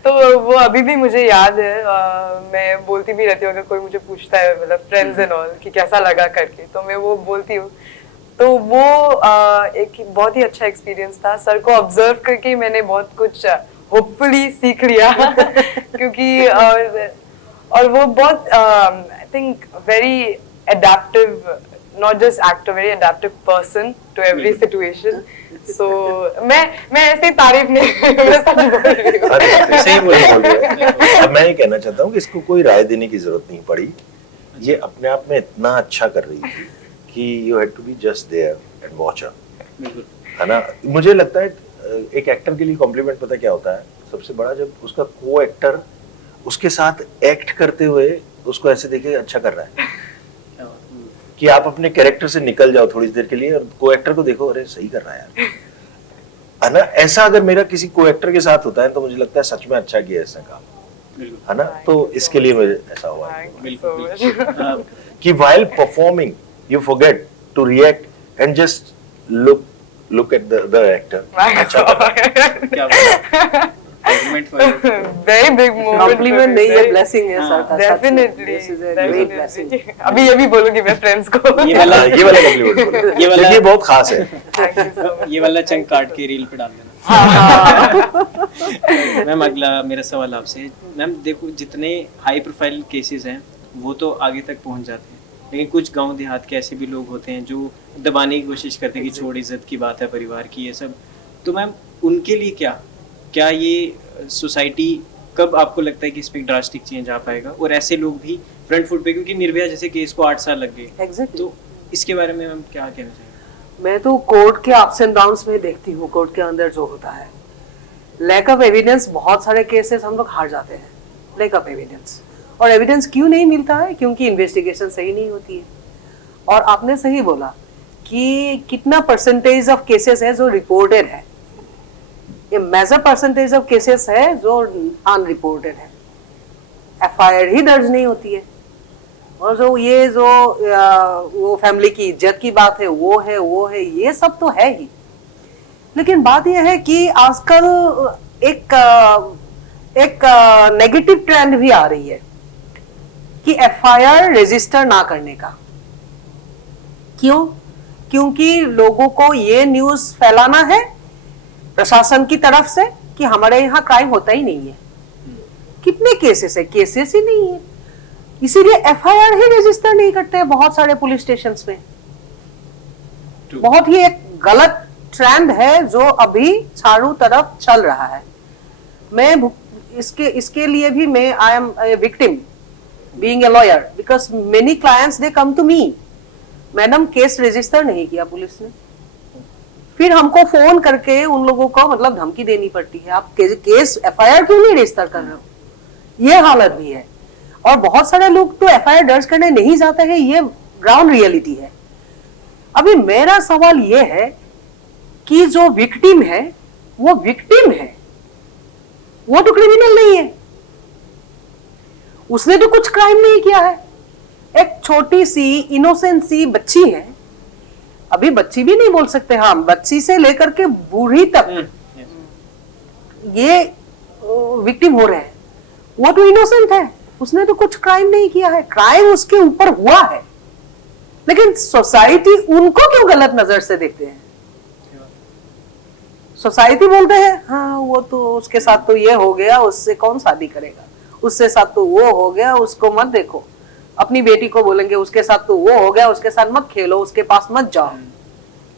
तो वो अभी भी मुझे याद है। मैं बोलती भी रहती हूँ अगर कोई मुझे पूछता है, मतलब फ्रेंड्स एंड ऑल, कि कैसा लगा करके, तो मैं वो बोलती हूँ। तो वो एक बहुत ही अच्छा एक्सपीरियंस था। सर को ऑब्जर्व करके मैंने बहुत कुछ होपफुली सीख लिया क्योंकि और वो बहुत I think very adaptive, not just actor, very adaptive person to every situation. So मैं ऐसे ही तारीफ नहीं मैं सच बोल रही हूँ। सही बोल रहे हो। अब मैं ये कहना चाहता हूँ कि इसको कोई राय देने की जरूरत नहीं पड़ी, ये अपने आप में इतना अच्छा कर रही थी कि you had to be just there and watch her, है ना। मुझे लगता है एक एक्टर के लिए कॉम्प्लीमेंट पता क्या होता है सबसे बड़ा, जब उसका को एक्टर उसके साथ एक्ट करते हुए उसको ऐसे देखे अच्छा कर रहा है कि आप अपने कैरेक्टर से निकल जाओ थोड़ी देर के लिए और को एक्टर को देखो, अरे सही कर रहा है यार, है ना। ऐसा अगर मेरा किसी को एक्टर के साथ होता है तो मुझे लगता है सच में अच्छा किया इसने काम, है ना। तो इसके लिए मुझे ऐसा हुआ बिल्कुल। कि while performing you forget to react and just look at the actor। अच्छा कर रहा है। क्या बोला? Compliment for you। Very big moment। Compliment नहीं है, ब्लेसिंग है सर का। Definitely, this is a great blessing. definitely। अभी ये भी बोलूंगी मैं फ्रेंड्स को। ये वाला ये वाला कॉम्प्लीमेंट ये वाला- ये बहुत खास है। Thank you so much। ये वाला चंक काट के रील पे डाल देना। मैम अगला मेरा सवाल आपसे, मैम देखो जितने हाई प्रोफाइल केसेस हैं वो तो आगे तक पहुंच जाते हैं, लेकिन कुछ गांव देहात के ऐसे भी लोग होते हैं जो दबाने की कोशिश करते हैं कि छोड़ इज्जत की बात है, परिवार की, ये सब। तो मैम उनके लिए क्या ये सोसाइटी कब आपको लगता है कि इसमें ड्रास्टिक चेंज आ पाएगा और ऐसे लोग भी फ्रंट फुट पे, क्योंकि निर्भया जैसे केस को 8 साल लग गए, एग्जैक्टली। तो इसके बारे में मैम क्या कहना चाहिए? मैं तो कोर्ट के अप्स एंड डाउन्स में देखती हूँ, कोर्ट के अंदर जो होता है लैक ऑफ एविडेंस, बहुत सारे केसेस हम लोग हार जाते हैं, लैक ऑफ एविडेंस। और एविडेंस क्यों नहीं मिलता है? क्योंकि इन्वेस्टिगेशन सही नहीं होती है। और आपने सही बोला कि कितना परसेंटेज ऑफ केसेस है जो रिपोर्टेड है, ये मेजर परसेंटेज ऑफ केसेस है जो अनरिपोर्टेड है, एफआईआर ही दर्ज नहीं होती है। और जो ये जो वो फैमिली की इज्जत की बात है वो है ये सब तो है ही। लेकिन बात यह है कि आजकल एक नेगेटिव ट्रेंड भी आ रही है कि एफआईआर रजिस्टर ना करने का। क्यों? क्योंकि लोगों को ये न्यूज फैलाना है प्रशासन की तरफ से कि हमारे यहाँ क्राइम होता ही नहीं है। कितने केसेस है? केसेस ही नहीं है, इसीलिए एफआईआर ही रजिस्टर नहीं करते हैं बहुत सारे पुलिस स्टेशन में। बहुत ही एक गलत ट्रेंड है जो अभी चारों तरफ चल रहा है। मैं इसके लिए भी मैं I am a victim being a lawyer, because many clients they come to me, madam case register नहीं किया पुलिस ने। फिर हमको फोन करके उन लोगों को मतलब धमकी देनी पड़ती है, आप केस एफआईआर क्यों नहीं रजिस्टर कर रहे हो? ये हालत भी है। और बहुत सारे लोग तो एफआईआर दर्ज करने नहीं जाते हैं, ये ग्राउंड रियलिटी है। अभी मेरा सवाल ये है कि जो विक्टिम है वो विक्टिम है, वो तो क्रिमिनल नहीं है, उसने तो कुछ क्राइम नहीं किया है। एक छोटी सी इनोसेंट सी बच्ची है, अभी बच्ची भी नहीं बोल सकते, हाँ बच्ची से लेकर के बूढ़ी तक ये विक्टिम हो रहे हैं। वो तो इनोसेंट है, उसने तो कुछ क्राइम नहीं किया है, क्राइम उसके ऊपर हुआ है, लेकिन सोसाइटी उनको क्यों गलत नजर से देखते हैं? सोसाइटी बोलते हैं हाँ वो तो उसके साथ तो ये हो गया, उससे कौन शादी करेगा, उससे साथ तो वो हो गया, उसको मत देखो। अपनी बेटी को बोलेंगे उसके साथ तो वो हो गया, उसके साथ मत खेलो, उसके पास मत जाओ।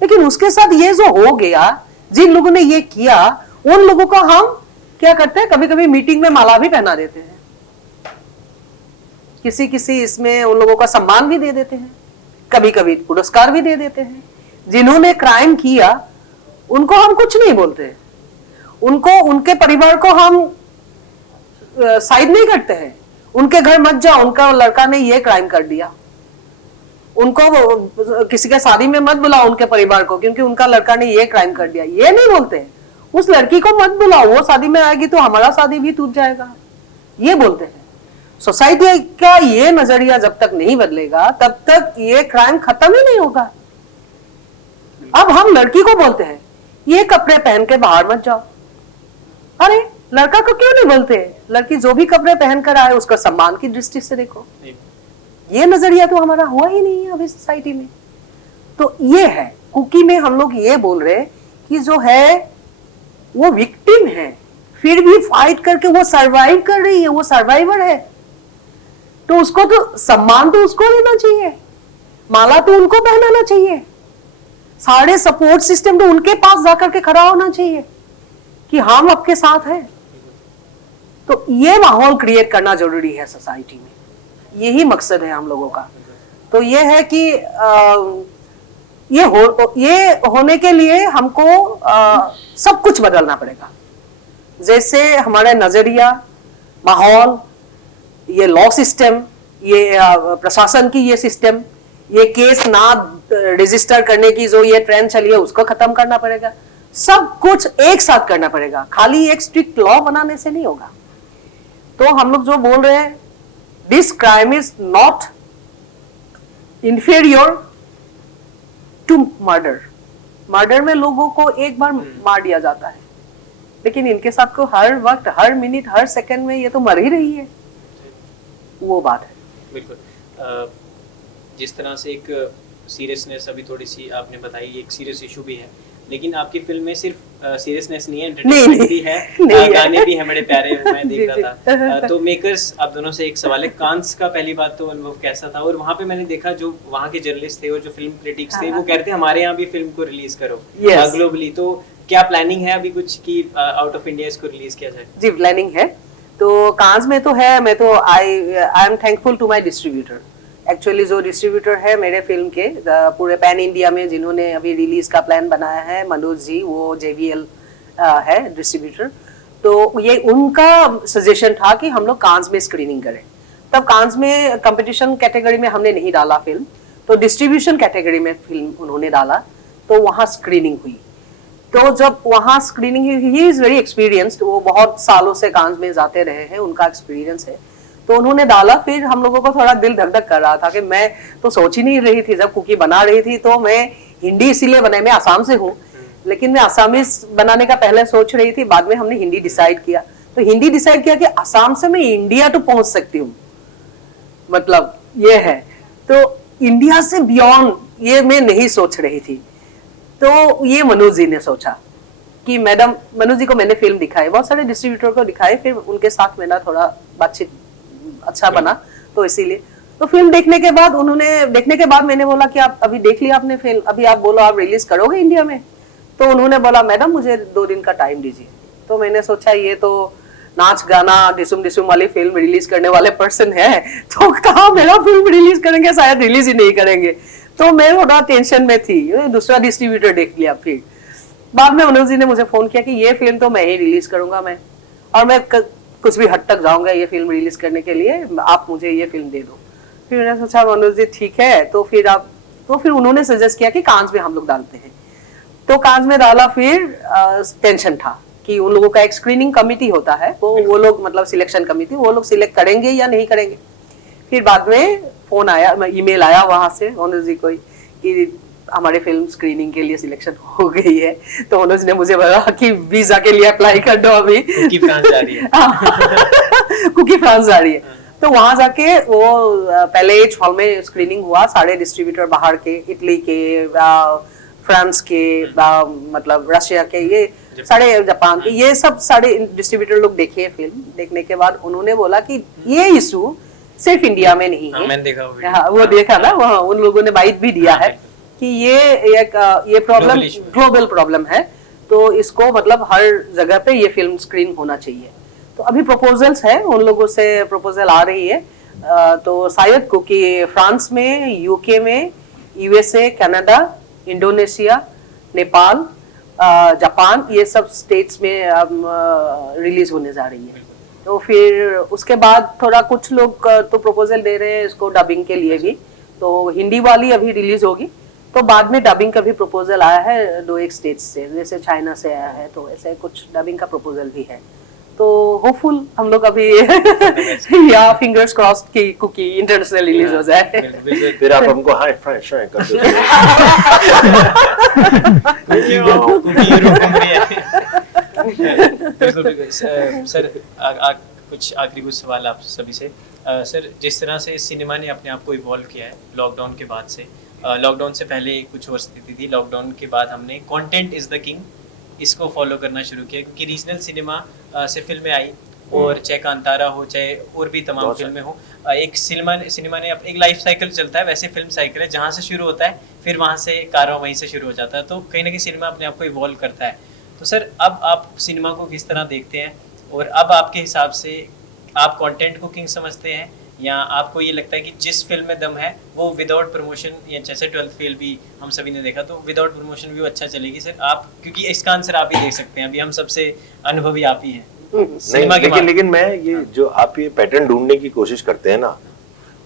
लेकिन उसके साथ ये जो हो गया, जिन लोगों ने ये किया, उन लोगों को हम क्या करते हैं, कभी कभी मीटिंग में माला भी पहना देते हैं, किसी किसी इसमें उन लोगों का सम्मान भी दे देते हैं, कभी कभी पुरस्कार भी दे देते हैं। जिन्होंने क्राइम किया उनको हम कुछ नहीं बोलते, उनको, उनके परिवार को हम साइड नहीं करते हैं, उनके घर मत जाओ, उनका लड़का ने ये क्राइम कर दिया, उनको किसी के शादी में मत बुलाओ उनके परिवार को, क्योंकि उनका लड़का ने ये क्राइम कर दिया, ये नहीं बोलते हैं। उस लड़की को मत बुलाओ, वो शादी में आएगी तो हमारा शादी भी टूट जाएगा, ये बोलते हैं। सोसाइटी का ये नजरिया जब तक नहीं बदलेगा तब तक ये क्राइम खत्म ही नहीं होगा। अब हम लड़की को बोलते हैं ये कपड़े पहन के बाहर मत जाओ, अरे लड़का को क्यों नहीं बोलते, लड़की जो भी कपड़े पहन कर आए उसका सम्मान की दृष्टि से देखो। ये नजरिया तो हमारा हुआ ही नहीं है अभी सोसाइटी में। तो ये है, कुकी में हम लोग ये बोल रहे कि जो है वो विक्टिम है, फिर भी फाइट करके वो सरवाइव कर रही है, वो सर्वाइवर है, तो उसको तो सम्मान तो उसको देना चाहिए, माला तो उनको पहनाना चाहिए, सारे सपोर्ट सिस्टम तो उनके पास जाकर के खड़ा होना चाहिए कि हम आपके साथ हैं। तो ये माहौल क्रिएट करना जरूरी है सोसाइटी में, यही मकसद है हम लोगों का। तो ये है कि ये होने के लिए हमको सब कुछ बदलना पड़ेगा, जैसे हमारा नजरिया, माहौल, ये लॉ सिस्टम, ये प्रशासन की ये सिस्टम, ये केस ना रजिस्टर करने की जो ये ट्रेंड चली है उसको खत्म करना पड़ेगा। सब कुछ एक साथ करना पड़ेगा, खाली एक स्ट्रिक्ट लॉ बनाने से नहीं होगा। तो हम लोग जो बोल रहे हैं, this crime is not inferior to murder. Murder में लोगों को एक बार मार दिया जाता है, लेकिन इनके साथ को हर वक्त, हर मिनट, हर सेकंड में ये तो मर ही रही है, वो बात है। बिल्कुल। जिस तरह से एक सीरियसनेस अभी थोड़ी सी आपने बताई, एक सीरियस इशू भी है, लेकिन आपकी फिल्म में सिर्फ सीरियसनेस नहीं है, एंटरटेनमेंट भी है, गाने भी हैं बड़े प्यारे, मैं देख रहा था। तो मेकर्स, आप दोनों से एक सवाल है, कांस का पहली बात तो अनुभव कैसा था? और वहाँ पे मैंने देखा जो वहाँ के जर्नलिस्ट थे और जो फिल्म क्रिटिक्स थे, वो कहते हैं हमारे यहाँ भी फिल्म को रिलीज करो ग्लोबली। तो क्या प्लानिंग है अभी कुछ कि आउट ऑफ इंडिया इसको रिलीज किया जाए? जी प्लानिंग है, तो कांस में तो है। मैं तो I am thankful to my distributor. Actually जो डिस्ट्रीब्यूटर है मेरे फिल्म के पूरे पैन इंडिया में, जिन्होंने अभी रिलीज का प्लान बनाया है, मनोज जी, वो JVL है डिस्ट्रीब्यूटर। तो ये उनका सजेशन था कि हम लोग कांस में स्क्रीनिंग करें। तब कांस में कंपटीशन कैटेगरी में हमने नहीं डाला फिल्म, तो डिस्ट्रीब्यूशन कैटेगरी में फिल्म उन्होंने डाला, तो वहाँ स्क्रीनिंग हुई। तो जब वहाँ screening, he is very experienced, वो बहुत सालों से कांस में जाते रहे हैं, उनका एक्सपीरियंस है। तो उन्होंने डाला, फिर हम लोगों को थोड़ा दिल धक धक कर रहा था कि मैं तो सोच ही नहीं रही थी, जब कुकी बना रही थी तो मैं हिंदी इसीलिए बनाई, मैं आसाम से हूँ, लेकिन मैं आसामीज बनाने का पहले सोच रही थी, बाद में हमने हिंदी डिसाइड किया। तो हिंदी डिसाइड किया कि आसाम से मैं इंडिया तो पहुंच सकती हूँ, मतलब ये है। तो इंडिया से बियॉन्ड ये मैं नहीं सोच रही थी। तो ये मनोज जी ने सोचा कि मैडम, मनोज जी को मैंने फिल्म दिखाई, बहुत सारे डिस्ट्रीब्यूटर को दिखाई, फिर उनके साथ मेरा थोड़ा बातचीत अच्छा बना, तो इसीलिए। तो फिल्म देखने के बाद मैंने बोला कि आप अभी देख लिया आपने फिल्म, अभी आप बोलो आप रिलीज करोगे इंडिया में? तो उन्होंने बोला मैडम मुझे 2 दिन का टाइम दीजिए। तो मैंने सोचा ये तो नाच गाना डिसुम डिसुम वाली फिल्म रिलीज करने वाले पर्सन है, तो कहाँ मेरा फिल्म रिलीज करेंगे, शायद रिलीज ही नहीं करेंगे। तो मैं थोड़ा टेंशन में थी, दूसरा डिस्ट्रीब्यूटर देख लिया। फिर बाद में मनोज जी ने मुझे फोन किया कि ये फिल्म तो मैं ही रिलीज करूंगा, और मैं कुछ भी हद तक जाऊंगा ये फिल्म रिलीज करने के लिए, आप मुझे ये फिल्म दे दो। फिर मैंने सोचा मनोज जी ठीक है, तो फिर उन्होंने सजेस्ट किया कि कांस में हम लोग डालते हैं। तो कांस में डाला। फिर टेंशन था कि उन लोगों का एक स्क्रीनिंग कमिटी होता है, वो लोग मतलब सिलेक्शन कमिटी, वो लोग सिलेक्ट करेंगे या नहीं करेंगे। फिर बाद में फोन आया, ईमेल आया वहां से मनोज जी को कि हमारे फिल्म स्क्रीनिंग के लिए सिलेक्शन हो गई है। तो मनोज ने मुझे बोला कि वीजा के लिए अप्लाई कर दो अभी, कुकी फ्रांस जा रही है। कुकी फ्रांस जा रही है। तो वहां जाके वो पहले एज हॉल में स्क्रीनिंग हुआ, सारे डिस्ट्रीब्यूटर बाहर के, इटली के, फ्रांस के, मतलब रशिया के, ये सारे जापान के, ये सब सारे डिस्ट्रीब्यूटर लोग देखे फिल्म। देखने के बाद उन्होंने बोला कि ये इशू सिर्फ इंडिया में नहीं हाँ, है। मैंने देखा वो वीडियो। हाँ, वो हाँ। देखा ना, वहाँ उन लोगों ने बाइट भी दिया हाँ, है बिल्कुल। कि ये प्रॉब्लम Global issue है। ग्लोबल प्रॉब्लम है, तो इसको मतलब हर जगह पे ये फिल्म स्क्रीन होना चाहिए। तो अभी प्रपोजल्स है, उन लोगों से प्रपोजल आ रही है, तो शायद क्योंकि फ्रांस में, यूके में, USA, Canada, Indonesia, Nepal, Japan, ये सब स्टेट्स में रिलीज होने जा रही है। तो फिर उसके बाद थोड़ा कुछ लोग तो प्रपोजल दे रहे हैं इसको डबिंग के लिए भी, तो हिंदी वाली अभी रिलीज होगी, तो बाद में डबिंग का भी प्रपोजल आया है 2-1 स्टेट्स से, जैसे चाइना से आया है, तो ऐसे कुछ डबिंग का प्रपोजल भी है। तो होपफुल हम लोग अभी या फिंगर्स क्रॉस्ड की कुकी इंटरनेशनल रिलीज हो जाए। बिल्कुल। फिर आप हमको हाई फ्रेश कर दो। कुकी यूरोप में है। बिल्कुल, बिल्कुल। सर कुछ आखिरी कुछ सवाल आप सभी से। सर, जिस तरह से सिनेमा ने अपने आप को इवॉल्व किया है लॉकडाउन के बाद से, लॉकडाउन से पहले कुछ और स्थिति थी, लॉकडाउन के बाद हमने कंटेंट इज द किंग इसको फॉलो करना शुरू किया, क्योंकि रीजनल सिनेमा से फिल्में आई, और चाहे कांतारा हो, चाहे और भी तमाम फिल्में हो, एक सिनेमा ने एक लाइफ साइकिल चलता है, वैसे फिल्म साइकिल है, जहाँ से शुरू होता है फिर वहाँ से कारवां वहीं से शुरू हो जाता है, तो कहीं ना कहीं सिनेमा अपने आप को इवॉल्व करता है। तो सर, अब आप सिनेमा को किस तरह देखते हैं, और अब आपके हिसाब से आप कंटेंट को किंग समझते हैं, या आपको ये लगता है कि जिस फिल्म में दम है वो विदाउट प्रमोशन, या जैसे 12th फेल भी हम सभी ने देखा, तो विदाउट प्रमोशन भी वो अच्छा चलेगी? सर, आप, क्योंकि इसका आंसर आप ही देख सकते हैं, अभी हम सबसे अनुभवी आप ही हैं सिनेमा के नहीं, लेकिन मैं ये जो आप ये पैटर्न ढूंढने की कोशिश करते हैं ना,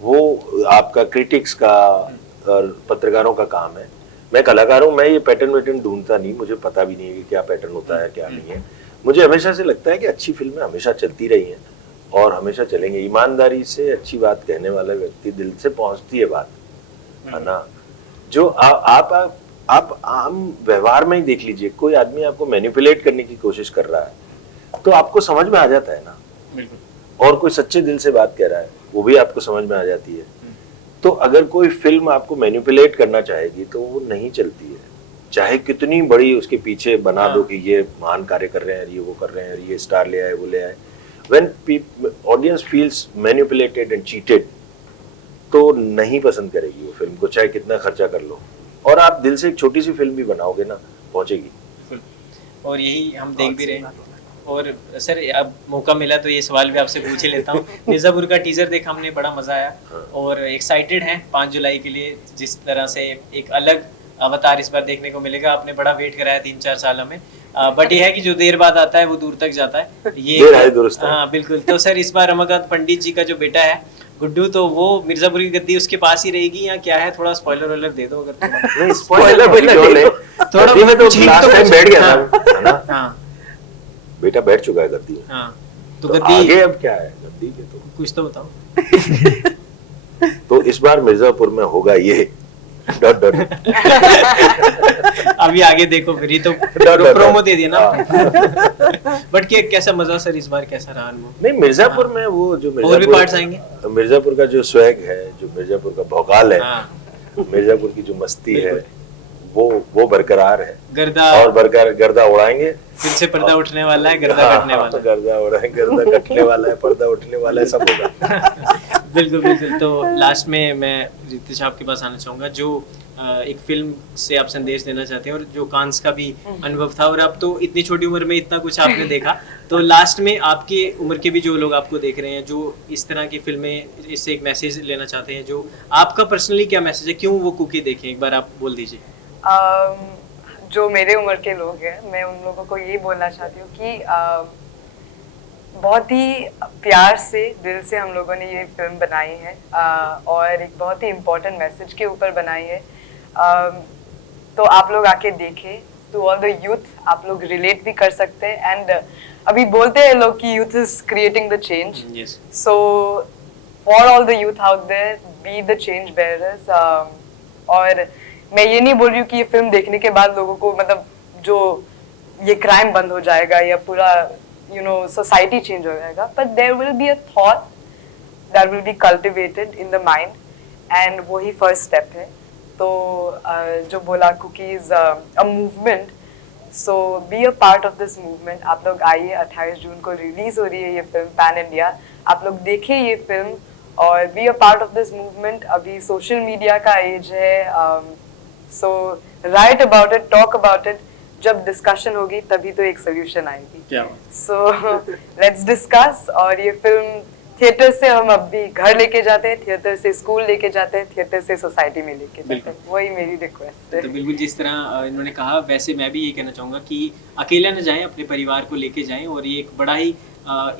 वो आपका क्रिटिक्स का और पत्रकारों का काम है। मैं कलाकार हूँ, मैं ये पैटर्न ढूंढता नहीं, मुझे पता भी नहीं है कि क्या पैटर्न होता है क्या नहीं है। मुझे हमेशा से लगता है कि अच्छी फिल्में हमेशा चलती रही हैं और हमेशा चलेंगे। ईमानदारी से अच्छी बात कहने वाला व्यक्ति, दिल से पहुंचती है बात, है ना। जो आप आम व्यवहार में ही देख लीजिए, कोई आदमी आपको मैनिपुलेट करने की कोशिश कर रहा है तो आपको समझ में आ जाता है ना, और कोई सच्चे दिल से बात कह रहा है वो भी आपको समझ में आ जाती है। तो अगर कोई फिल्म आपको मैनिपुलेट करना चाहेगी तो वो नहीं चलती है, चाहे कितनी बड़ी उसके पीछे बना दो कि ये महान कार्य कर रहे हैं, ये वो कर रहे हैं, ये स्टार ले आए, वो ले आए। When audience feels manipulated and cheated, तो नहीं पसंद करेगी वो फिल्म को, चाहे कितना खर्चा कर लो। और आप दिल से एक छोटी सी फिल्म भी बनाओगे ना, पहुंचेगी। और यही हम देख भी रहे हैं। और सर, अब मौका मिला तो ये सवाल भी आपसे पूछ ही लेता हूँ। मिर्जापुर का टीजर देखा हमने, बड़ा मजा आया, और एक्साइटेड हैं 5 जुलाई के लिए, जिस तरह से एक अलग अवतार इस बार देखने को मिलेगा। आपने बड़ा वेट कराया 3-4 सालों में, बट ये है कि जो देर बाद आता है वो दूर तक जाता है, ये देर आए दुरुस्त है। हाँ बिल्कुल। तो सर, इस बार रमाकांत पंडित जी का जो बेटा है गुड्डू, तो वो मिर्जापुर की गद्दी उसके पास ही रहेगी या क्या है? थोड़ा स्पॉइलर वॉइलर दे दो अगर थोड़ा। नहीं, स्पॉइलर थोड़ा गद्दी में तो छीन लास्ट तो टाइम कुछ- बैठ गया हाँ। था, है ना। हाँ बेटा बैठ चुका है गद्दी में, हाँ, तो तो गद्दी आगे अब क्या है गद्दी के? तो कुछ तो बताओ। तो इस बार मिर्जापुर में होगा ये डॉट डॉट। अभी आगे देखो, फिर ये तो डॉट प्रोमो दे दिया ना। हाँ। बट कैसा मजा सर, इस बार कैसा रहा अनुभव? नहीं, मिर्जापुर में वो जो और भी पार्ट्स आएंगे? मिर्जापुर का जो स्वैग है, जो मिर्जापुर का भौकाल है, हाँ, मिर्जापुर की जो मस्ती है, वो बरकरार है, गर्दा, और गर्दा उड़ाएंगे। फिर से पर्दा उठने वाला है, गर्दा कटने वाला है। गर्दा उड़ाएंगे, गर्दा कटने वाला है, पर्दा उठने वाला है, सब होगा। बिल्कुल बिल्कुल। तो लास्ट में मैं रितेश आपके पास आना चाहूंगा, जो एक फिल्म से आप संदेश देना चाहते हैं, और जो कांस का भी अनुभव था, और अब तो इतनी छोटी उम्र में इतना कुछ आपने देखा, तो लास्ट में आपकी उम्र के भी जो लोग आपको देख रहे हैं, जो इस तरह की फिल्में, इससे एक मैसेज लेना चाहते हैं, जो आपका पर्सनली क्या मैसेज है, क्यों वो कुकी देखें, एक बार आप बोल दीजिए। जो मेरे उम्र के लोग हैं, मैं उन लोगों को ये बोलना चाहती हूँ कि बहुत ही प्यार से, दिल से हम लोगों ने ये फिल्म बनाई है, और एक बहुत ही इम्पोर्टेंट मैसेज के ऊपर बनाई है। तो आप लोग आके देखें, टू ऑल द यूथ, आप लोग रिलेट भी कर सकते हैं। एंड अभी बोलते हैं लोग कि youth is creating the change, so for all the youth out there, be the change bearers. और मैं ये नहीं बोल रही हूँ कि ये फिल्म देखने के बाद लोगों को, मतलब जो ये क्राइम बंद हो जाएगा या पूरा सोसाइटी चेंज हो जाएगा, but there will be a thought that will be cultivated in the mind, and वही first step है। तो जो बोला cookies a movement, so be a part of this movement। आप लोग आइए, 28 जून को रिलीज हो रही है ये फिल्म पैन इंडिया, आप लोग देखिए ये फिल्म, और be a part of this movement. अभी सोशल मीडिया का एज है, so write about it, talk about it. जब डिस्कशन होगी तभी तो एक सोल्यूशन आएगी। क्या सो लेट्स डिस्कस। और ये फिल्म थिएटर से हम अब भी घर लेके जाते हैं, थिएटर से स्कूल लेके जाते हैं, थिएटर से सोसाइटी में लेके जाते हैं। वही मेरी रिक्वेस्ट है। तो बिल्कुल जिस तरह इन्होंने कहा, वैसे मैं भी ये कहना चाहूँगा कि अकेला न जाएं, अपने परिवार को लेके जाएं। और ये एक बड़ा ही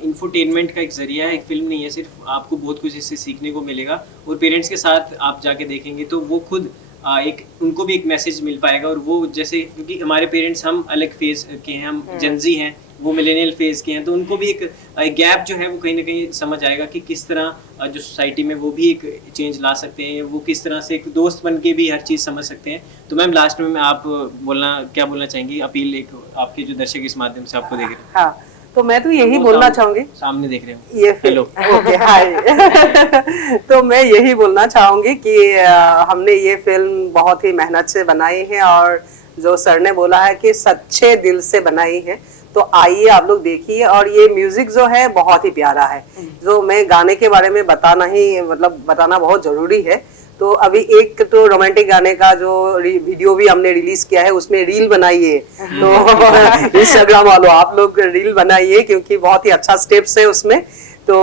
इंफोटेनमेंट का एक जरिया है, एक फिल्म नहीं है सिर्फ, आपको बहुत कुछ इससे सीखने को मिलेगा। और पेरेंट्स के साथ आप जाके देखेंगे तो वो खुद एक उनको भी एक मैसेज मिल पाएगा। और वो जैसे, क्योंकि हमारे पेरेंट्स हम अलग फेज के हैं, हम जेनजी हैं, वो मिलेनियल फेज के हैं, तो उनको भी एक गैप जो है वो कहीं ना कहीं समझ आएगा कि किस तरह जो सोसाइटी में वो भी एक चेंज ला सकते हैं, वो किस तरह से एक दोस्त बन के भी हर चीज़ समझ सकते हैं। तो मैम लास्ट में आप क्या बोलना चाहेंगी, अपील एक आपके जो दर्शक इस माध्यम से आपको देख रहे हैं? हाँ, तो मैं तो यही बोलना चाहूंगी, सामने देख रहे हो ये हेलो ओके हाय तो मैं यही बोलना चाहूंगी कि हमने ये फिल्म बहुत ही मेहनत से बनाई है, और जो सर ने बोला है कि सच्चे दिल से बनाई है, तो आइए आप लोग देखिए। और ये म्यूजिक जो है बहुत ही प्यारा है, जो मैं गाने के बारे में बताना बहुत जरूरी है। तो अभी एक तो रोमांटिक गाने का जो वीडियो भी हमने रिलीज किया है, उसमें रील बनाइए, तो इंस्टाग्राम वालों आप लोग रील बनाइए, क्योंकि बहुत ही अच्छा स्टेप्स है उसमें। तो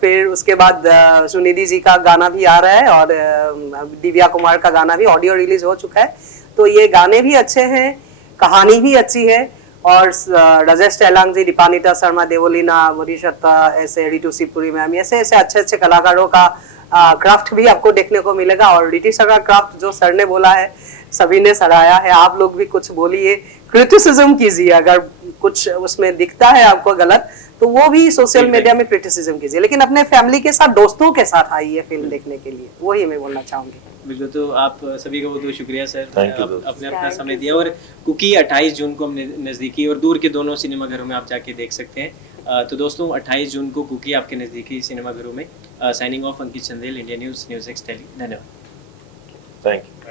फिर उसके बाद सुनिधि जी का गाना भी आ रहा है, और दिव्या कुमार का गाना भी ऑडियो रिलीज हो चुका है। तो ये गाने भी अच्छे हैं, कहानी भी अच्छी है, और राजेश टेलांग जी, दीपानिता शर्मा, देवोलीना, मरीशत्ता, ऐसे रितु शिवपुरी मैम, ऐसे ऐसे अच्छे अच्छे कलाकारों का क्राफ्ट भी आपको देखने को मिलेगा। और रीति सर का क्राफ्ट जो सर ने बोला है, सभी ने सराहा है। आप लोग भी कुछ बोलिए, क्रिटिसिज्म कीजिए, अगर कुछ उसमें दिखता है आपको गलत, तो वो भी सोशल मीडिया में क्रिटिसिज्म कीजिए, लेकिन अपने फैमिली के साथ, दोस्तों के साथ आइए फिल्म देखने के लिए, वही मैं बोलना चाहूंगी। बिल्कुल, तो आप सभी का बहुत बहुत शुक्रिया सर, Thank you, अपने अपना समय दिया। और कुकी 28 जून को हमने नज़दीकी और दूर के दोनों सिनेमाघरों में आप जाके देख सकते हैं। तो दोस्तों 28 जून को कुकी आपके नज़दीकी सिनेमाघरों में। Signing off, Ankit Chandel, India News, News X Delhi. धन्यवाद। Thank you.